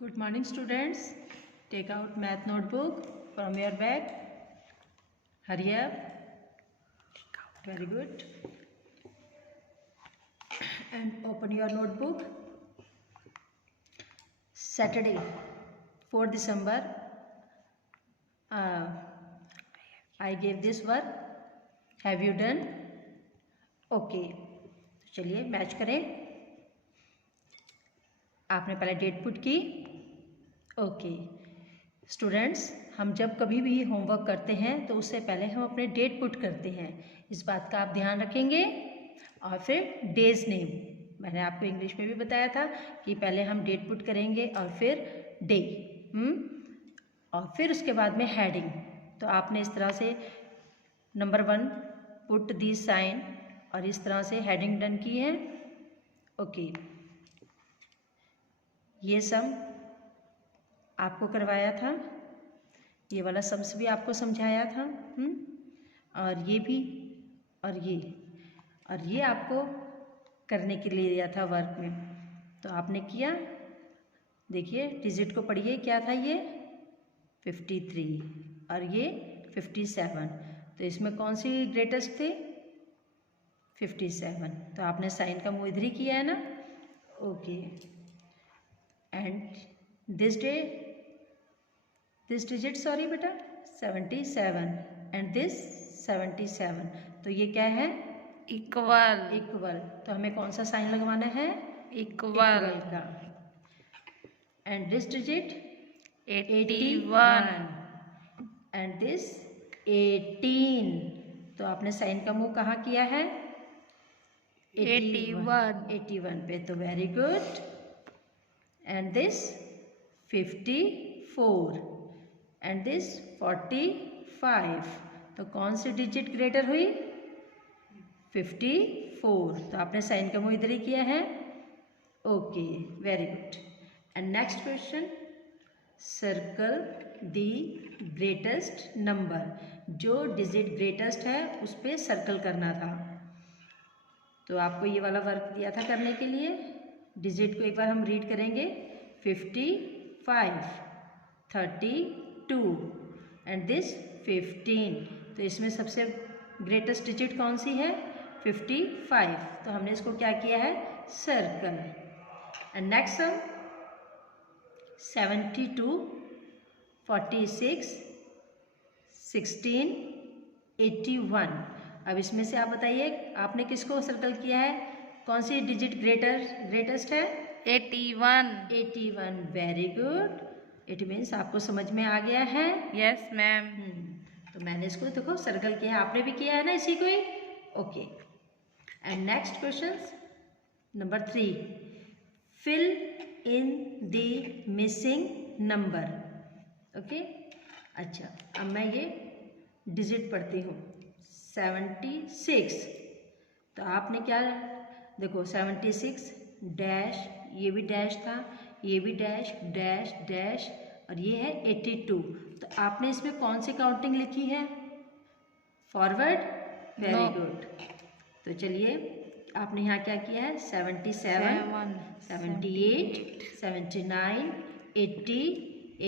Good morning, students. Take out math notebook from your bag. Hurry up. Very good. And open your notebook. Saturday, 4 December. I gave this work. Have you done? Okay. चलिए match करें. आपने पहले date put की. Okay students, हम जब कभी भी homework करते हैं तो उससे पहले हम अपने डेट पुट करते हैं. इस बात का आप ध्यान रखेंगे. और फिर डेज नेम, मैंने आपको इंग्लिश में भी बताया था कि पहले हम डेट पुट करेंगे और फिर डे, और फिर उसके बाद में हेडिंग. तो आपने इस तरह से नंबर 1 पुट दी साइन और इस तरह से हेडिंग डन की है. ओके ये सम आपको करवाया था, ये वाला सम्स भी आपको समझाया था, और ये भी और ये आपको करने के लिए दिया था वर्क में. तो आपने किया. देखिए डिजिट को पढ़िए, क्या था ये 53 और ये 57. तो इसमें कौन सी ग्रेटेस्ट थे 57. तो आपने साइन का मुँह इधर ही किया है ना. Okay and this digit sorry बेटा 77 एंड दिस 77. तो ये क्या है इक्वल. तो हमें कौन सा साइन लगवाना है इक्वल का. And this digit 81 and this 18. तो आपने साइन का मुंह कहाँ किया है 81 पे. तो very good. And this 54 and this 45. तो कौन सी डिजिट ग्रेटर हुई 54. तो आपने साइन का मुंह इधर ही किया है. Okay very good. And next question, circle the greatest number. जो डिजिट ग्रेटेस्ट है उस पर सर्कल करना था. तो आपको ये वाला वर्क दिया था करने के लिए. डिजिट को एक बार हम रीड करेंगे. 55 32 एंड दिस 15. तो इसमें सबसे ग्रेटेस्ट डिजिट कौन सी है 55. तो हमने इसको क्या किया है सर्कल. And next sum 72 46 16 81. अब इसमें से आप बताइए आपने किसको सर्कल किया है, कौन सी डिजिट ग्रेटेस्ट है 81. Very good. इट मीन्स आपको समझ में आ गया है. Yes ma'am. तो मैंने इसको देखो सर्कल किया है, आपने भी किया है ना इसी को ही. Okay and next question number 3, fill in the missing number. Okay अच्छा, अब मैं ये डिजिट पढ़ती हूँ 76. तो आपने क्या देखो 76 डैश, ये भी डैश था, ये भी डैश डैश डैश, और ये है 82. तो आपने इसमें कौन सी काउंटिंग लिखी है फॉरवर्ड. Very good. तो चलिए आपने यहाँ क्या किया है 77 78 79 80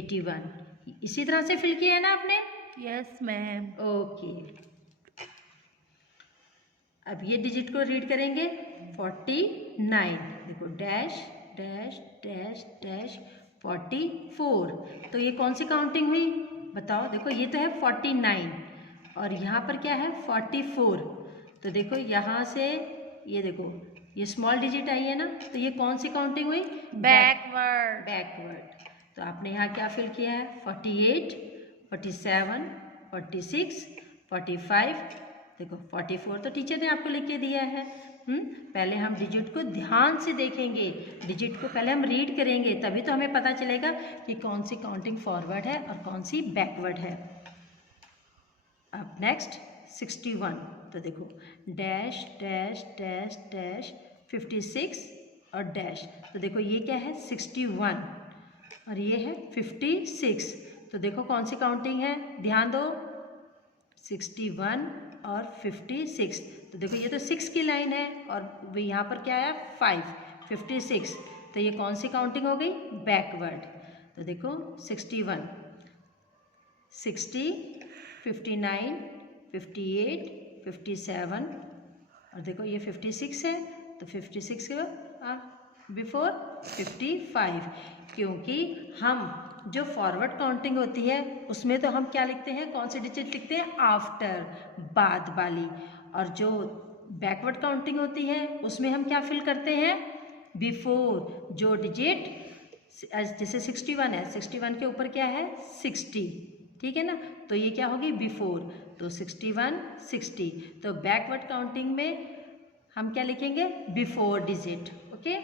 81. इसी तरह से फिल किया है ना आपने. Yes ma'am. ओके अब ये डिजिट को रीड करेंगे 49. देखो डैश डैश डैश डैश 44. तो ये कौन सी काउंटिंग हुई बताओ. देखो ये तो है 49 और यहाँ पर क्या है 44. तो देखो यहाँ से ये देखो ये स्मॉल डिजिट आई है ना, तो ये कौन सी काउंटिंग हुई बैकवर्ड. तो आपने यहाँ क्या फिल किया है 48 47 46 45. देखो 44 तो टीचर ने आपको लिख के दिया है. पहले हम डिजिट को ध्यान से देखेंगे, डिजिट को पहले हम रीड करेंगे, तभी तो हमें पता चलेगा कि कौन सी काउंटिंग फॉरवर्ड है और कौन सी बैकवर्ड है. अब नेक्स्ट 61. तो देखो डैश डैश डैश डैश 56 और डैश. तो देखो ये क्या है 61 और ये है 56. तो देखो कौन सी काउंटिंग है, ध्यान दो 61 और 56. तो देखो ये तो 6 की लाइन है और यहाँ पर क्या है 5 56. तो ये कौन सी काउंटिंग हो गई बैकवर्ड. तो देखो 61, 60, 59, 58, 57 और देखो ये 56 है, तो 56 के बिफोर 55, क्योंकि हम जो फॉरवर्ड काउंटिंग होती है उसमें तो हम क्या लिखते हैं, कौन सी डिजिट लिखते हैं, आफ्टर, बाद वाली। और जो बैकवर्ड काउंटिंग होती है उसमें हम क्या फिल करते हैं, बिफोर, जो डिजिट, जैसे 61 है, 61 के ऊपर क्या है, 60, ठीक है ना, तो ये क्या होगी, बिफोर, तो 61, 60। तो बैकवर्ड काउंटिंग में हम क्या लिखेंगे, before digit, okay.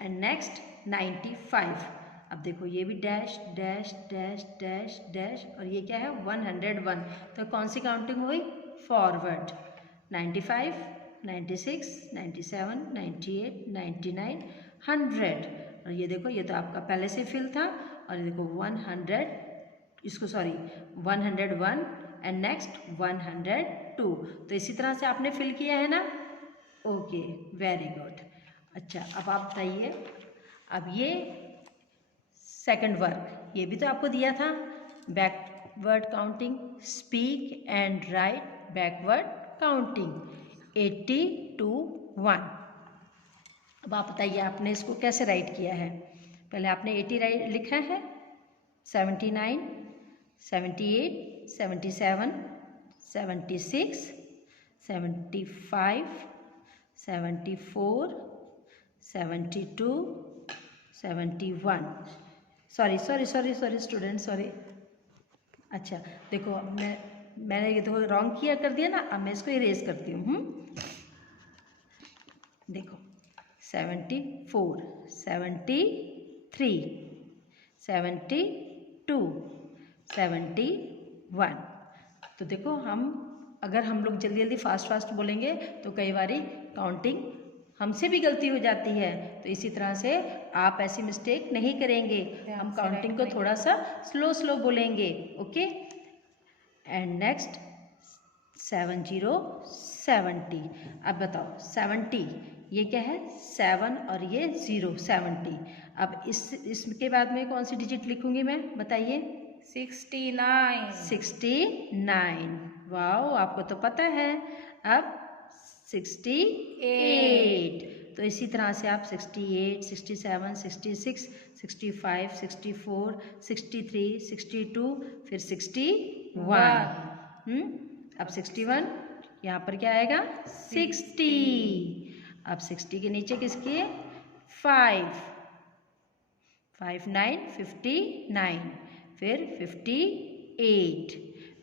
And next 95, अब देखो ये भी dash dash dash dash dash और ये क्या है, 101, तो कौन सी काउंटिंग हुई, फॉरवर्ड। 95, 96, 97, 98, 99, 100 और ये देखो ये तो आपका पहले से फिल था, और ये देखो 100, इसको सॉरी 101 एंड नेक्स्ट 102, तो इसी तरह से आपने फिल किया है ना, ओके, वेरी गुड। अच्छा, अब आप बताइए, अब ये सेकंड वर्क, ये भी तो आपको दिया था, backward counting, speak and write backward counting 80 to 1। अब आप बताइए आपने इसको कैसे राइट किया है, पहले आपने 80 राइट लिखा है, 79, 78, 77, 76, 75, 74, 72, 71, सॉरी स्टूडेंट, सॉरी। अच्छा देखो मैंने ये तो रॉन्ग किया कर दिया ना, अब मैं इसको इरेज करती हूँ। देखो 74, 73, 72, 71, तो देखो अगर हम लोग जल्दी जल्दी फास्ट बोलेंगे तो कई बारी काउंटिंग हमसे भी गलती हो जाती है, तो इसी तरह से आप ऐसी मिस्टेक नहीं करेंगे, हम काउंटिंग को थोड़ा सा स्लो बोलेंगे, ओके। एंड नेक्स्ट 70, 70, अब बताओ 70, ये क्या है, 7 और ये 0, 70। अब इसके बाद में कौन सी डिजिट लिखूंगी मैं, बताइए, 69, 69, वाओ आपको तो पता है। अब 68, तो इसी तरह से आप 68, 67, 66, 65, 64, 63, 62, फिर 61। अब 61, यहाँ पर क्या आएगा, 60। अब 60 के नीचे किसकी है, 5, 5, 9, 59, फिर 58,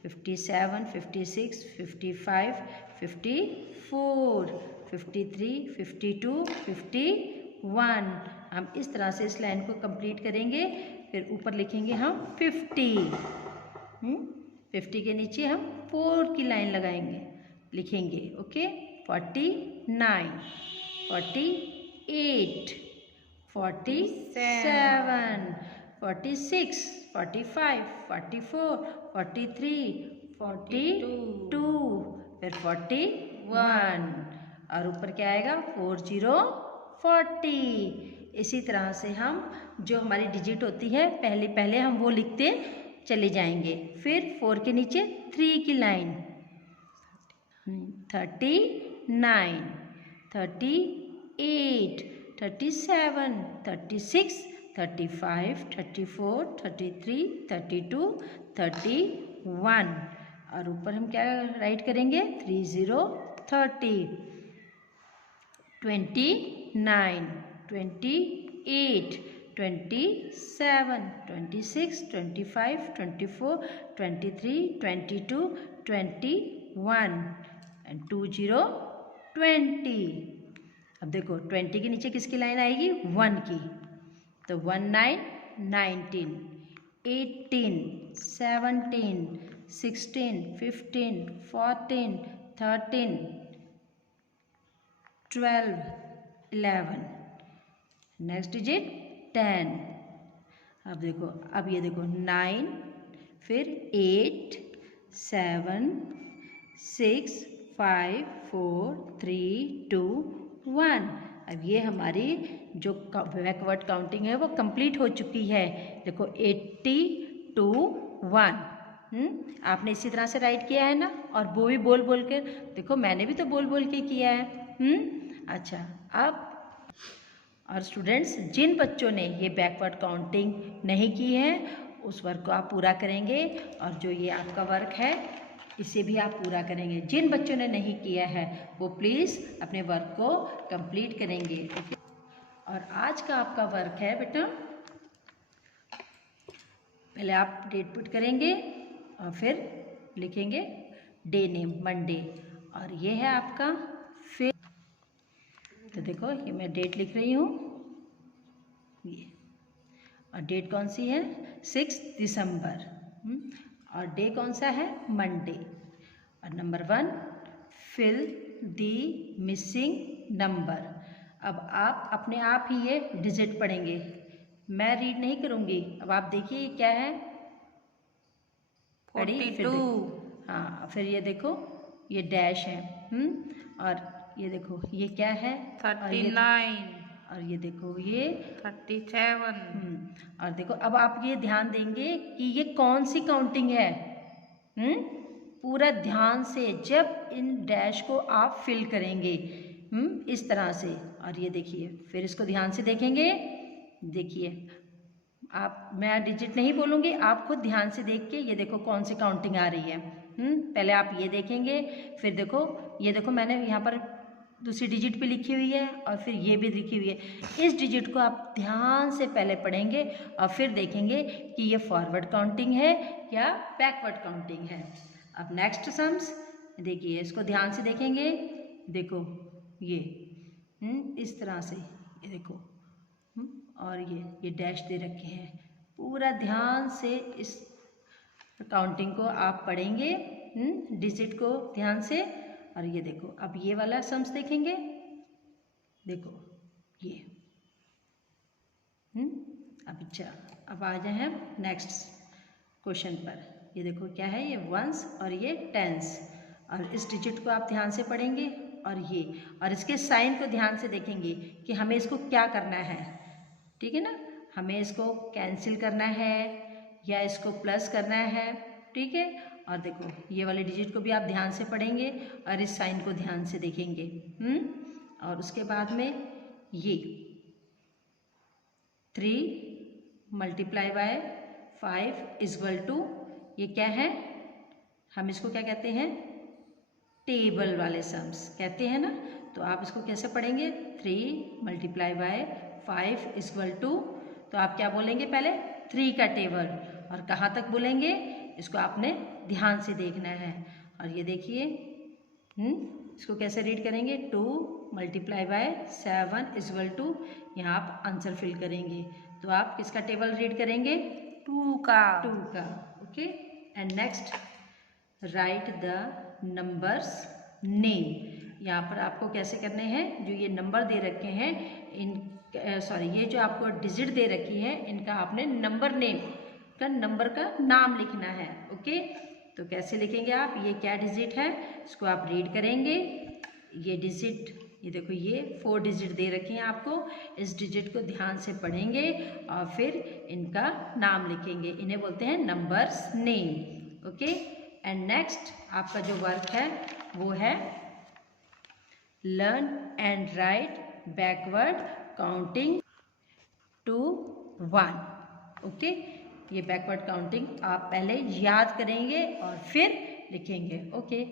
57, 56, 55, 54, 53, 52, 51। हम इस तरह से इस लाइन को कंप्लीट करेंगे, फिर ऊपर लिखेंगे हम 50। 50 के नीचे हम 4 की लाइन लगाएंगे, लिखेंगे, ओके। 49, 48, 47, 46, 45, 44, 43, 42, फिर 41 और ऊपर क्या आएगा, 40, 40। इसी तरह से हम जो हमारी डिजिट होती है पहले हम वो लिखते चले जाएंगे, फिर 4 के नीचे 3 की लाइन, 39, 38, 37, 36, 35, 34, 33, 32, 31 और ऊपर हम क्या राइट करेंगे, 30, 30, 29, 28, 27, 26, 25, 24, 23, 22, 21 एंड 20, 20। अब देखो 20 के नीचे किसकी लाइन आएगी, 1 की, तो 19, 19, 18, 17, 16, 15, 14, 13, 12, 11, नेक्स्ट डिजिट 10। अब ये देखो 9, फिर 8, 7, 6, 5, 4, 3, 2, 1, अब ये हमारी जो बैकवर्ड काउंटिंग है वो कंप्लीट हो चुकी है। देखो 80 to 1। आपने इसी तरह से राइट किया है ना, और वो भी बोल बोल के। देखो मैंने भी तो बोल बोल के किया है। अच्छा, अब और स्टूडेंट्स, जिन बच्चों ने ये बैकवर्ड काउंटिंग नहीं की है उस वर्क को आप पूरा करेंगे, और जो ये आपका वर्क है इसे भी आप पूरा करेंगे। जिन बच्चों ने नहीं किया है वो प्लीज़ अपने वर्क को कंप्लीट करेंगे। ओके, और आज का आपका वर्क है बेटा, पहले आप डेट पुट करेंगे और फिर लिखेंगे डे नेम मंडे, और ये है आपका फिर। तो देखो ये मैं डेट लिख रही हूँ ये, और डेट कौन सी है 6 दिसंबर, और डे कौन सा है मंडे। और number 1 fill the missing number. अब आप अपने आप ही ये डिजिट पढ़ेंगे, मैं रीड नहीं करूँगी। अब आप देखिए ये क्या है 42। हाँ, फिर ये देखो ये डैश है। और ये देखो ये क्या है 39। और ये देखो ये 37। और देखो अब आप ये ध्यान देंगे कि ये कौन सी काउंटिंग है। पूरा ध्यान से जब इन डैश को आप फिल करेंगे इस तरह से, और ये देखिए फिर इसको ध्यान से देखेंगे। देखिए आप, मैं डिजिट नहीं बोलूँगी, आप खुद ध्यान से देख के ये देखो कौन सी काउंटिंग आ रही है। पहले आप ये देखेंगे, फिर देखो ये देखो मैंने यहाँ पर दूसरी डिजिट पे लिखी हुई है और फिर ये भी लिखी हुई है। इस डिजिट को आप ध्यान से पहले पढ़ेंगे और फिर देखेंगे कि ये फॉरवर्ड काउंटिंग है या बैकवर्ड काउंटिंग है। अब नेक्स्ट सम्स देखिए, इसको ध्यान से देखेंगे। देखो ये इस तरह से ये देखो, और ये डैश दे रखे हैं। पूरा ध्यान से इस काउंटिंग को आप पढ़ेंगे, डिजिट को ध्यान से। और ये देखो अब ये वाला सम्स देखेंगे, देखो ये अब आ जाए हम नेक्स्ट क्वेश्चन पर। ये देखो क्या है, ये वंस और ये टेंस, और इस डिजिट को आप ध्यान से पढ़ेंगे और इसके साइन को ध्यान से देखेंगे कि हमें इसको क्या करना है। ठीक है ना, हमें इसको कैंसिल करना है या इसको प्लस करना है। ठीक है, और देखो ये वाले डिजिट को भी आप ध्यान से पढ़ेंगे और इस साइन को ध्यान से देखेंगे। और उसके बाद में ये 3 मल्टीप्लाई बाय 5 इक्वल टू, ये क्या है, हम इसको क्या कहते हैं, टेबल वाले सम्स कहते हैं ना। तो आप इसको कैसे पढ़ेंगे, 3 मल्टीप्लाई बाय 5 इक्वल टू, तो आप क्या बोलेंगे पहले 3 का टेबल, और कहाँ तक बोलेंगे इसको आपने ध्यान से देखना है। और ये देखिए इसको कैसे रीड करेंगे, 2 मल्टीप्लाई बाय 7 इक्वल टू, यहाँ आप आंसर फिल करेंगे। तो आप किसका टेबल रीड करेंगे, 2 का। Okay. And next right the numbers name. यहाँ पर आपको कैसे करने हैं, जो ये नंबर दे रखे हैं ये जो आपको डिजिट दे रखी है इनका आपने नंबर नेम का, नंबर का नाम लिखना है। ओके, तो कैसे लिखेंगे आप, ये क्या डिजिट है इसको आप रीड करेंगे। ये डिजिट, ये देखो ये 4 डिजिट दे रखे हैं आपको, इस डिजिट को ध्यान से पढ़ेंगे और फिर इनका नाम लिखेंगे। इन्हें बोलते हैं numbers name. Okay, and next आपका जो वर्क है वो है learn and write backward counting to 1। Okay, ये बैकवर्ड काउंटिंग आप पहले याद करेंगे और फिर लिखेंगे। ओके।